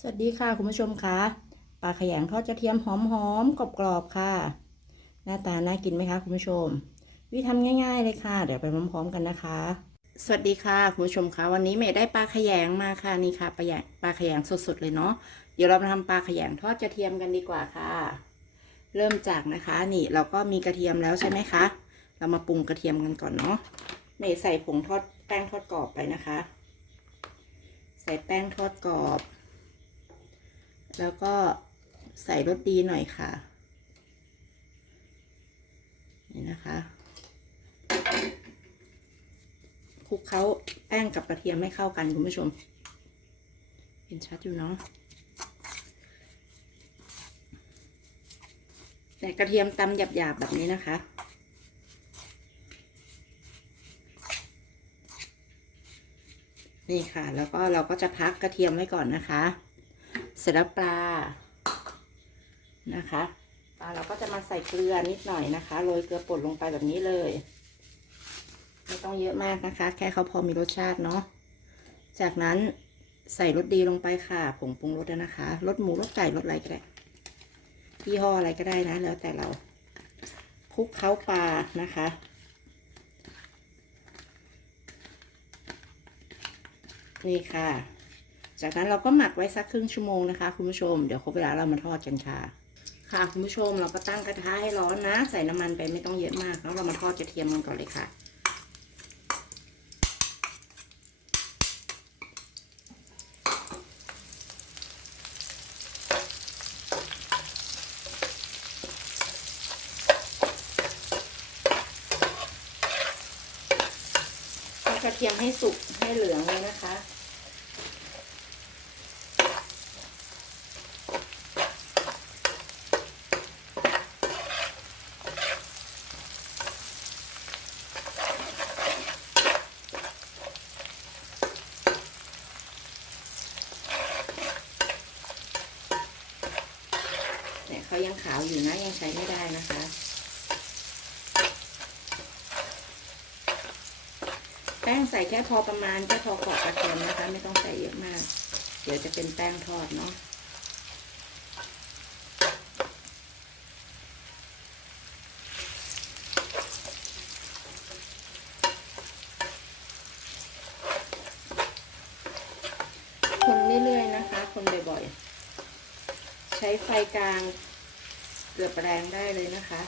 สวัสดีค่ะคุณผู้ชมคะปลาขยงทอดกระเทียมหอมๆกรอบๆค่ะ หน้าตาน่ากินไหมคะคุณผู้ชม วิธีทำง่ายๆเลยค่ะ เดี๋ยวไปพร้อมๆกันนะคะ สวัสดีค่ะคุณผู้ชมคะวันนี้เมย์ได้ปลาขยงมาค่ะนี่ค่ะปลาแยงปลาขยงสดๆเลยเนาะเดี๋ยวเรามาทำปลาขยงทอดกระเทียมกันดีกว่าค่ะ เริ่มจากนะคะ นี่เราก็มีกระเทียมแล้วใช่ไหมคะ เรามาปรุงกระเทียมกันก่อนเนาะเมย์ใส่ผงทอดแป้งทอดกรอบไปนะคะ ใส่แป้งทอดกรอบ แล้วก็ใส่รสดีหน่อยค่ะ นี่นะคะคลุกเคล้าแป้งกับกระเทียมให้เข้ากันคุณผู้ชม เห็นชัดอยู่เนาะแต่กระเทียมตำหยาบๆแบบนี้นะคะ นี่ค่ะ แล้วก็เราก็จะพักกระเทียมไว้ก่อนนะคะ เสร็จแล้วปลานะคะปลาเราก็จะมาใส่เกลือนิดหน่อยนะคะโรยเกลือป่นลงไปแบบนี้เลยไม่ต้องเยอะมากนะคะ แค่เขาพอมีรสชาติเนาะจากนั้นใส่รสดีลงไปค่ะผงปรุงรสนะคะรสหมูรสไก่รสอะไรก็ได้ยี่ห้ออะไรก็ได้นะ แล้วแต่เราคลุกเคล้าปลานะคะนี่ค่ะ จากนั้นเราก็หมักไว้สักครึ่งชั่วโมงนะคะ คุณผู้ชม เดี๋ยวครบเวลาเรามาทอดกันค่ะ ค่ะคุณผู้ชมเราก็ตั้งกระทะให้ร้อนนะ ใส่น้ำมันไปไม่ต้องเยอะมาก แล้วเรามาทอดกระเทียมกันก่อนเลยค่ะทอดกระเทียมให้สุกให้เหลืองเลยนะคะ เขายังขาวอยู่นะยังใช้ไม่ได้นะคะ แป้งใส่แค่พอประมาณแค่พอเกาะกระเทียมนะคะ ไม่ต้องใส่เยอะมาก เดี๋ยวจะเป็นแป้งทอดเนาะคนเรื่อยๆนะคะ คนบ่อยๆ ใช้ไฟกลาง เกือบแรงได้เลยนะคะ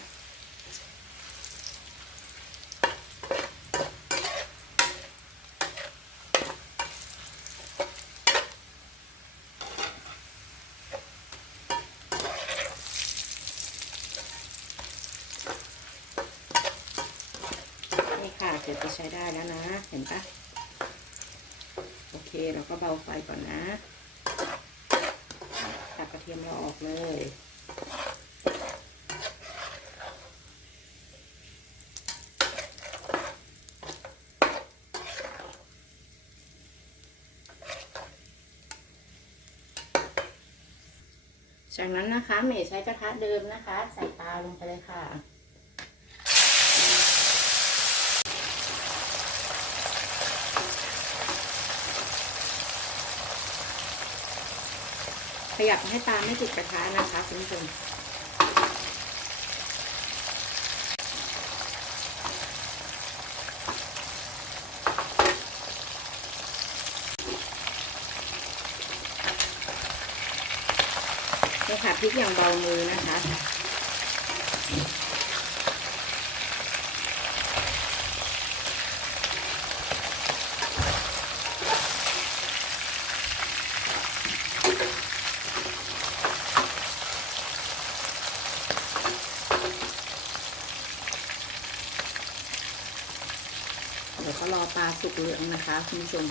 นี่ค่ะเสร็จจะใช้ได้แล้วนะ เห็นปะโอเคเราก็เบาไฟก่อนนะ ตักกระเทียมเราออกเลย จากนั้นนะคะเมย์ใช้กระทะเดิมนะคะ ใส่ปลาลงไปเลยค่ะขยับให้ปลาไม่ติดกระทะนะคะคุณผู้ชม นี่ค่ะพริกอย่างเบามือนะคะ เดี๋ยวก็รอปลาสุกเหลืองนะคะคุณผู้ชม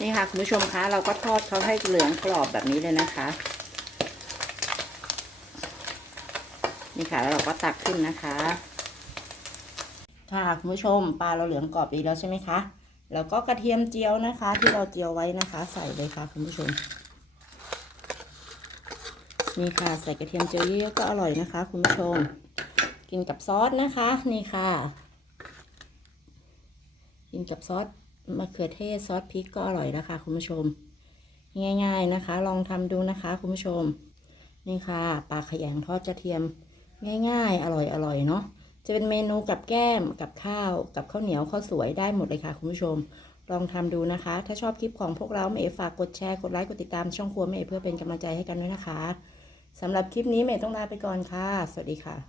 นี่ค่ะคุณผู้ชมคะเราก็ทอดเขาให้เหลืองกรอบแบบนี้เลยนะคะ นี่ค่ะแล้วเราก็ตักขึ้นนะคะ ค่ะคุณผู้ชมปลาเราเหลืองกรอบดีแล้วใช่ไหมคะแล้วก็กระเทียมเจียวนะคะ ที่เราเจียวไว้นะคะ ใส่เลยค่ะคุณผู้ชมนี่ค่ะใส่กระเทียมเจียวเยอะๆก็อร่อยนะคะ คุณผู้ชม กินกับซอสนะคะ นี่ค่ะ กินกับซอสมะเขือเทศซอสพริกก็อร่อยนะคะ คุณผู้ชม ง่าย ๆนะคะ ลองทำดูนะคะ คุณผู้ชม นี่ค่ะปลาขยงทอดกระเทียม ง่ายๆ อร่อยๆเนาะจะเป็นเมนูกับแก้มกับข้าว กับข้าวเหนียวข้าวสวยได้หมดเลยค่ะคุณผู้ชม ลองทำดูนะคะ ถ้าชอบคลิปของพวกเราเมย์ฝากกดแชร์กดไลค์กดติดตามช่องครัวเมย์เพื่อเป็นกำลังใจให้กันด้วยนะคะสำหรับคลิปนี้เมย์ต้องลาไปก่อนค่ะ สวัสดีค่ะ